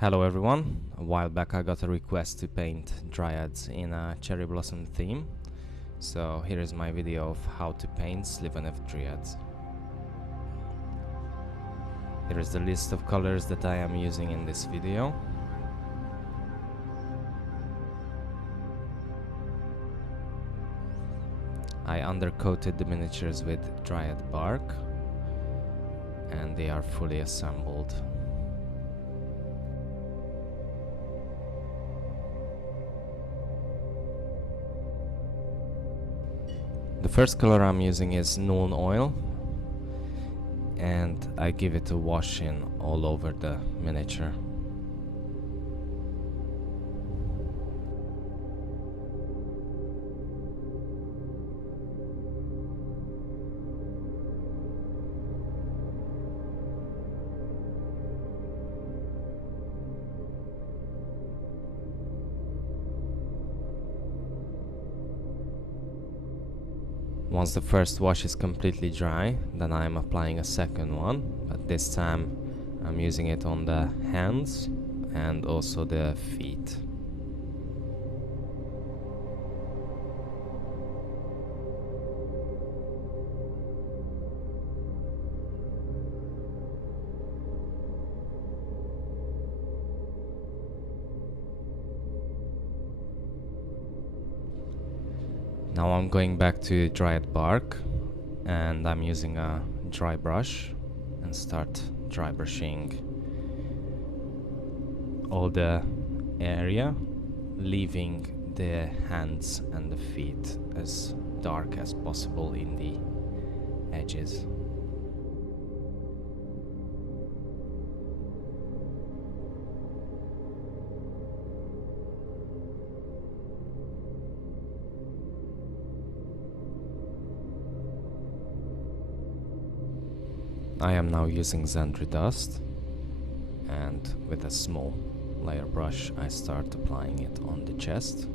Hello everyone, a while back I got a request to paint Dryads in a cherry blossom theme, so here is my video of how to paint Sylvaneth Dryads. Here is the list of colors that I am using in this video. I undercoated the miniatures with Dryad bark and they are fully assembled. The first color I'm using is Noon Oil, and I give it a wash in all over the miniature. Once the first wash is completely dry, then I'm applying a second one, but this time I'm using it on the hands and also the feet. Now I'm going back to Dryad bark and I'm using a dry brush and start dry brushing all the area, leaving the hands and the feet as dark as possible in the edges. I am now using Xandri dust, and with a small layer brush I start applying it on the chest.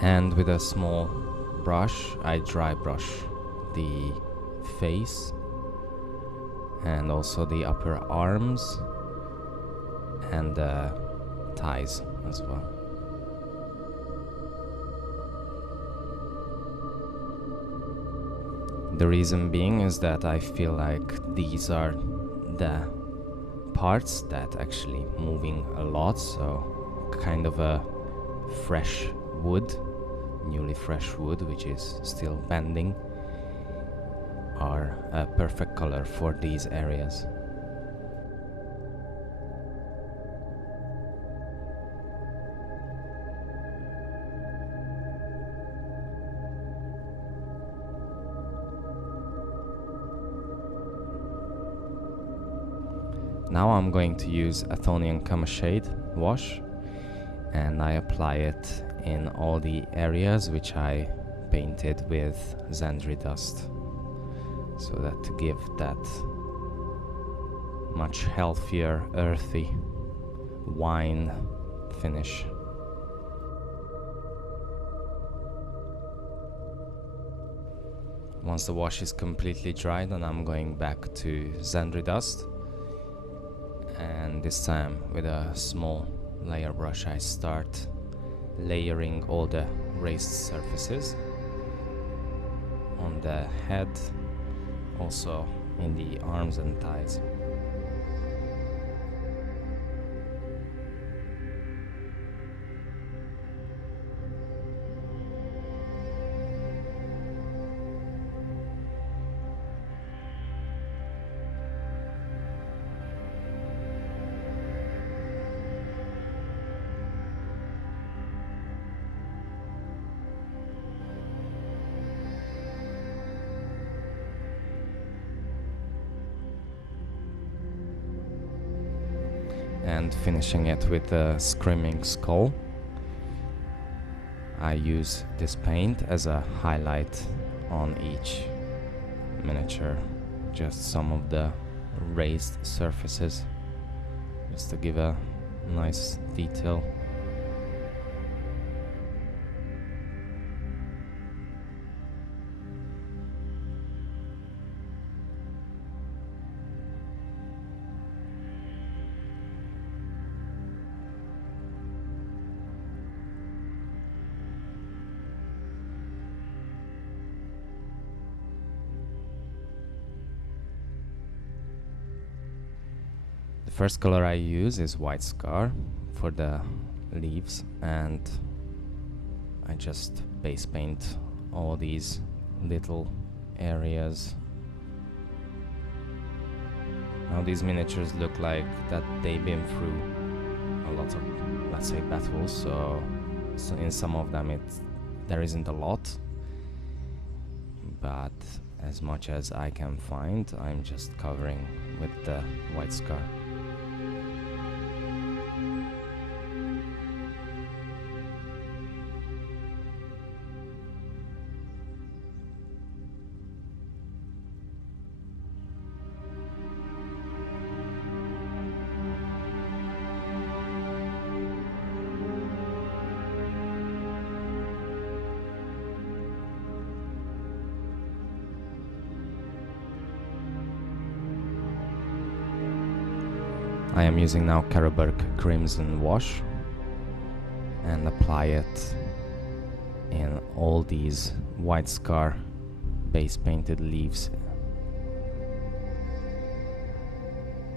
And with a small brush I dry brush the face and also the upper arms and the thighs as well. The reason being is that I feel like these are the parts that actually moving a lot, so kind of a fresh wood, newly fresh wood which is still bending, are a perfect color for these areas. Now I'm going to use Athonian Camoshade wash and I apply it in all the areas which I painted with Xandri dust, so that to give that much healthier, earthy wine finish. Once the wash is completely dry, then I'm going back to Xandri dust, and this time with a small layer brush I start layering all the raised surfaces on the head, also in the arms and thighs. and finishing it with a screaming skull. I use this paint as a highlight on each miniature, just some of the raised surfaces, just to give a nice detail. The first color I use is white scar for the leaves, and I just base paint all these little areas. Now these miniatures look like that they've been through a lot of, let's say, battles, so in some of them there isn't a lot, but as much as I can find, I'm just covering with the white scar. I am using now Carroburg Crimson Wash and apply it in all these white scar base painted leaves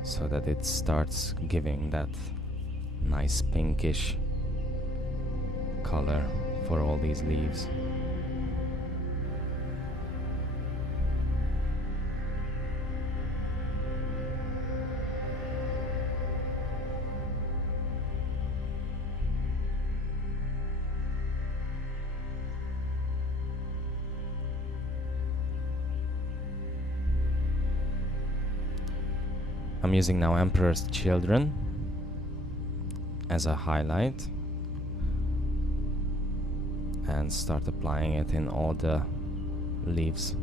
so that it starts giving that nice pinkish color for all these leaves. I'm using now Emperor's Children as a highlight and start applying it in all the leaves.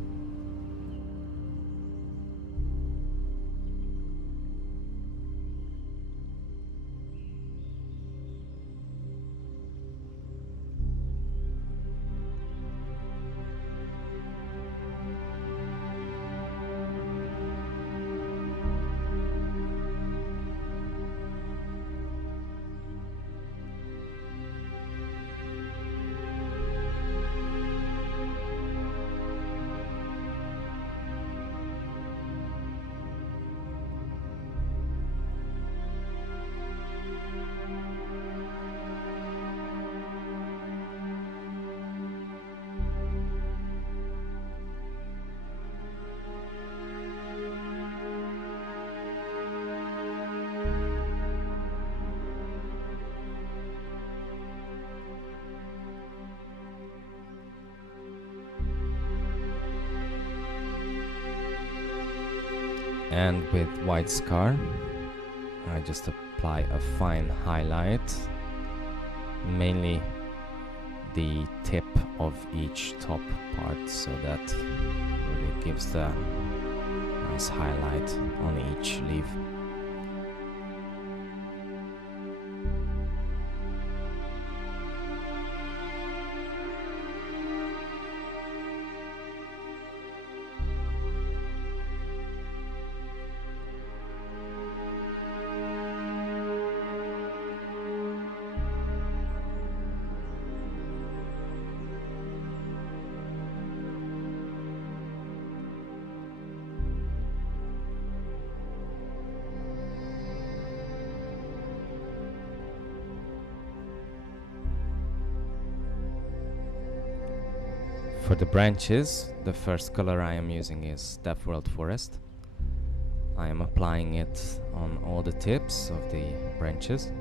And with white scar, I just apply a fine highlight, mainly the tip of each top part, so that really gives the nice highlight on each leaf. For the branches, the first color I am using is Death World Forest. I am applying it on all the tips of the branches.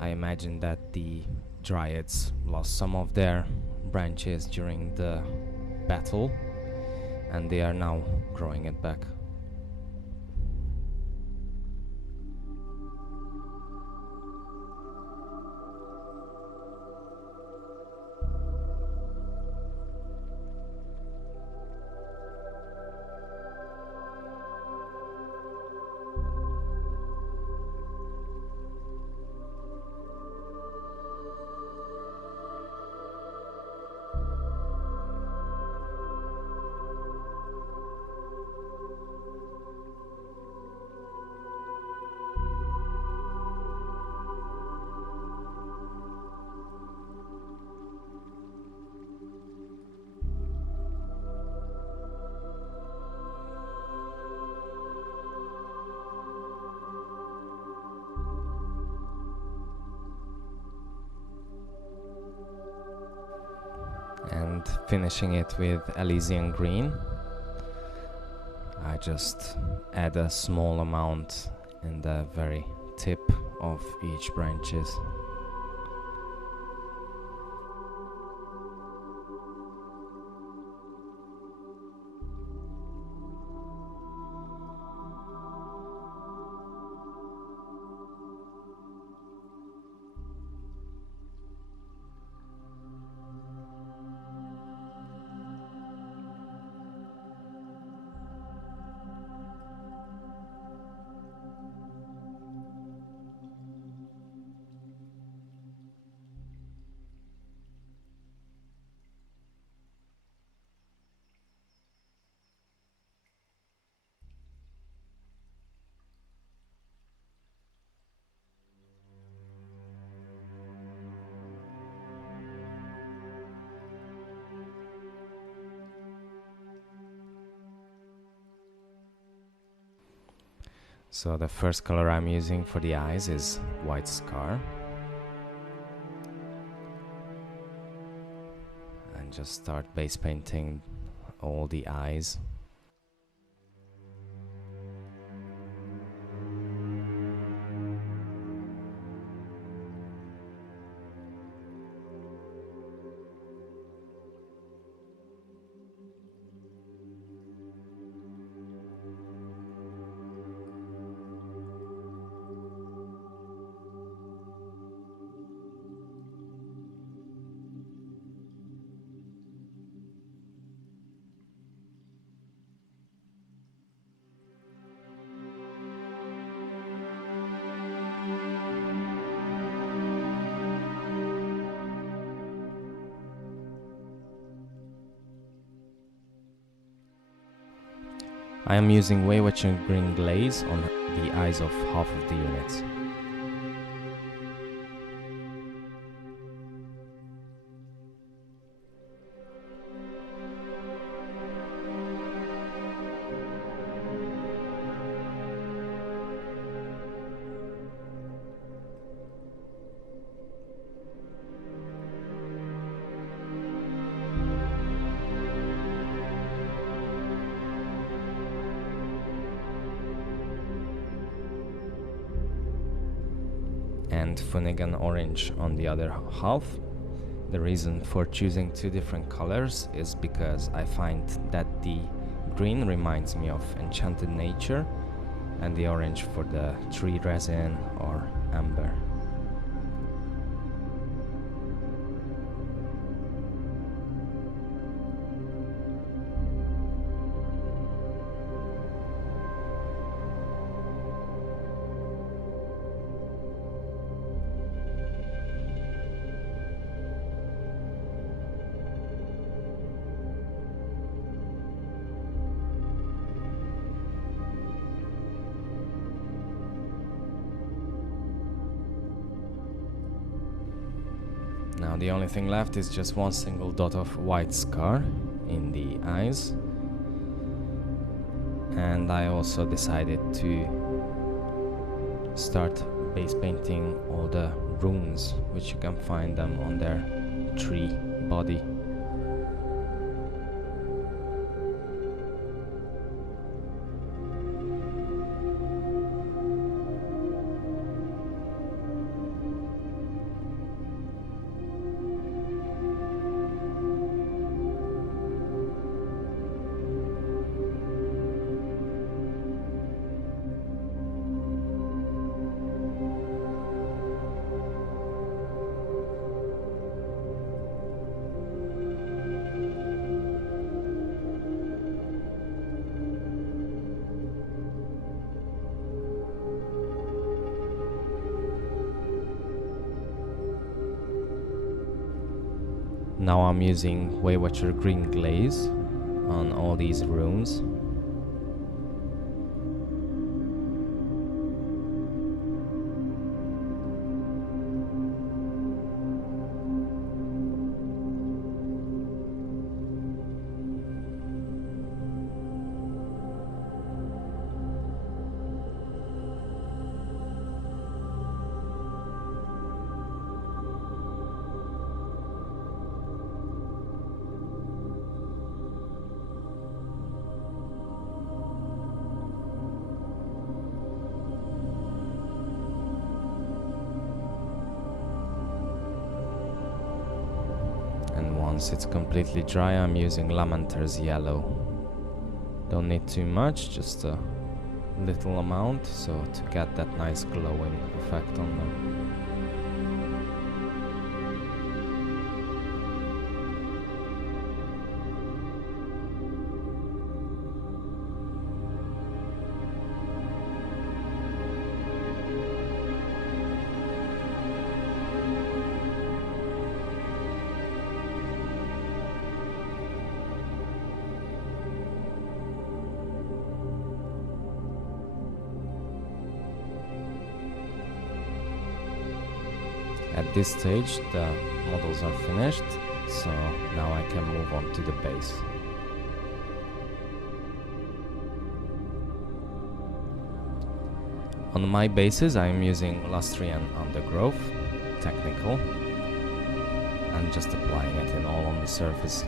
I imagine that the Dryads lost some of their branches during the battle, and they are now growing it back. and finishing it with Elysian green. I just add a small amount in the very tip of each branches. So the first color I'm using for the eyes is White Scar. And just start base painting all the eyes. I am using Waywatcher green glaze on the eyes of half of the units. And Finnegan orange on the other half. The reason for choosing two different colors is because I find that the green reminds me of enchanted nature and the orange for the tree resin or amber. Now the only thing left is just one single dot of White Scar in the eyes. And I also decided to start base painting all the runes, which you can find them on their tree body. Now I'm using Waywatcher green glaze on all these runes. once it's completely dry, I'm using Lamenter's yellow. Don't need too much, just a little amount, so to get that nice glowing effect on them. At this stage the models are finished, so now I can move on to the base. On my bases I am using Lustrian Undergrowth, technical, and just applying it in all on the surface.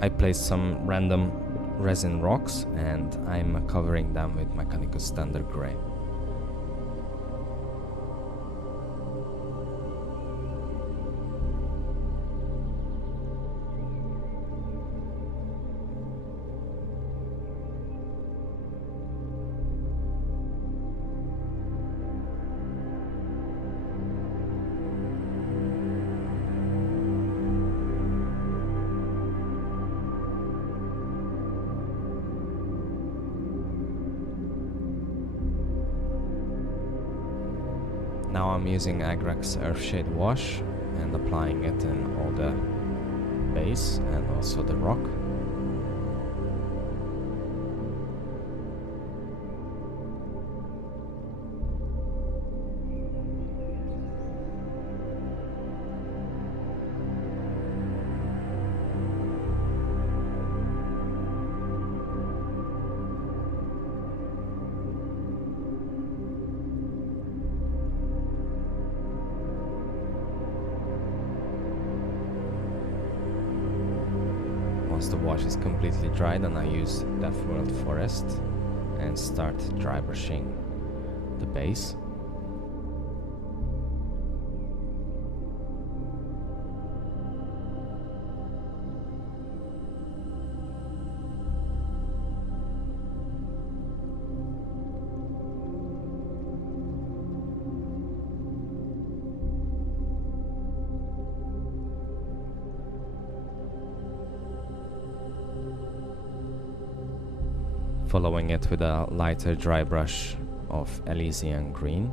I placed some random resin rocks and I'm covering them with Mechanicus Standard Grey. Now I'm using Agrax Earthshade Wash and applying it in all the base and also the rock. Once the wash is completely dry, then I use Deathworld Forest and start dry brushing the base. Following it with a lighter dry brush of Elysian Green.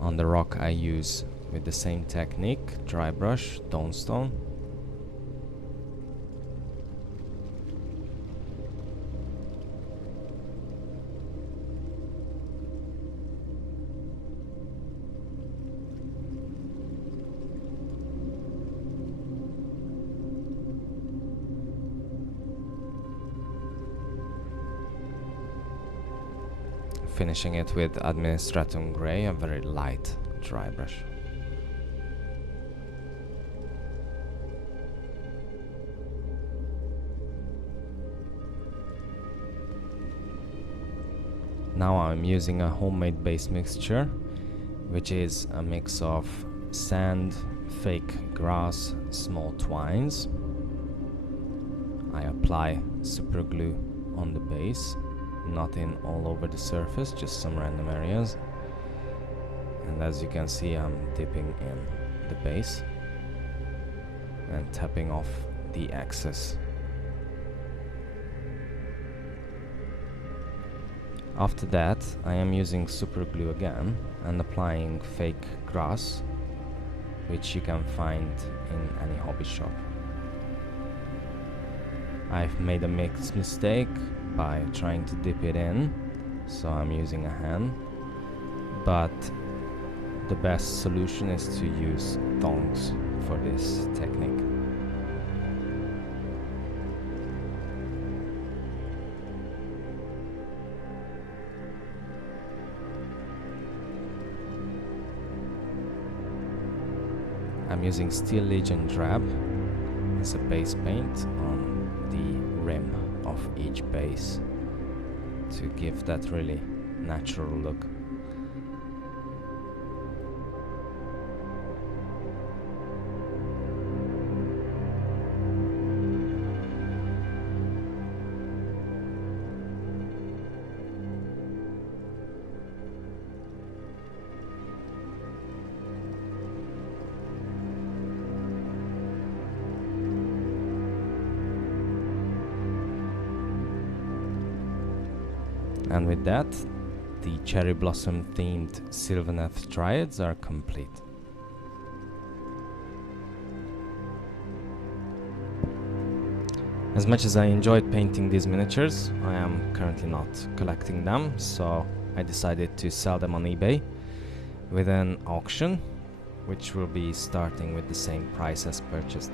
On the rock I use, with the same technique, dry brush, Dawnstone. Finishing it with Administratum Grey, a very light dry brush. Now I'm using a homemade base mixture, which is a mix of sand, fake grass, small twines. I apply super glue on the base, not in all over the surface, just some random areas. And as you can see, I'm dipping in the base and tapping off the excess. After that, I am using super glue again and applying fake grass, which you can find in any hobby shop. I've made a mistake by trying to dip it in, so I'm using a hand, but the best solution is to use tongs for this technique. I'm using Steel Legion Drab as a base paint on the rim of each base to give that really natural look. And with that, the cherry blossom themed Sylvaneth Dryads are complete. As much as I enjoyed painting these miniatures, I am currently not collecting them, so I decided to sell them on eBay with an auction, which will be starting with the same price as purchased.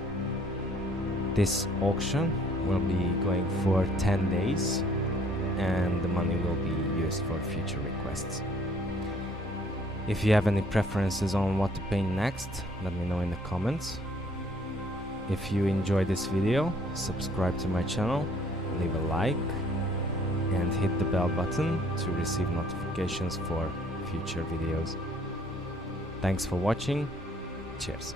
This auction will be going for 10 days, and the money will be used for future requests. If you have any preferences on what to paint next, let me know in the comments. If you enjoyed this video, subscribe to my channel, leave a like, and hit the bell button to receive notifications for future videos. Thanks for watching. Cheers.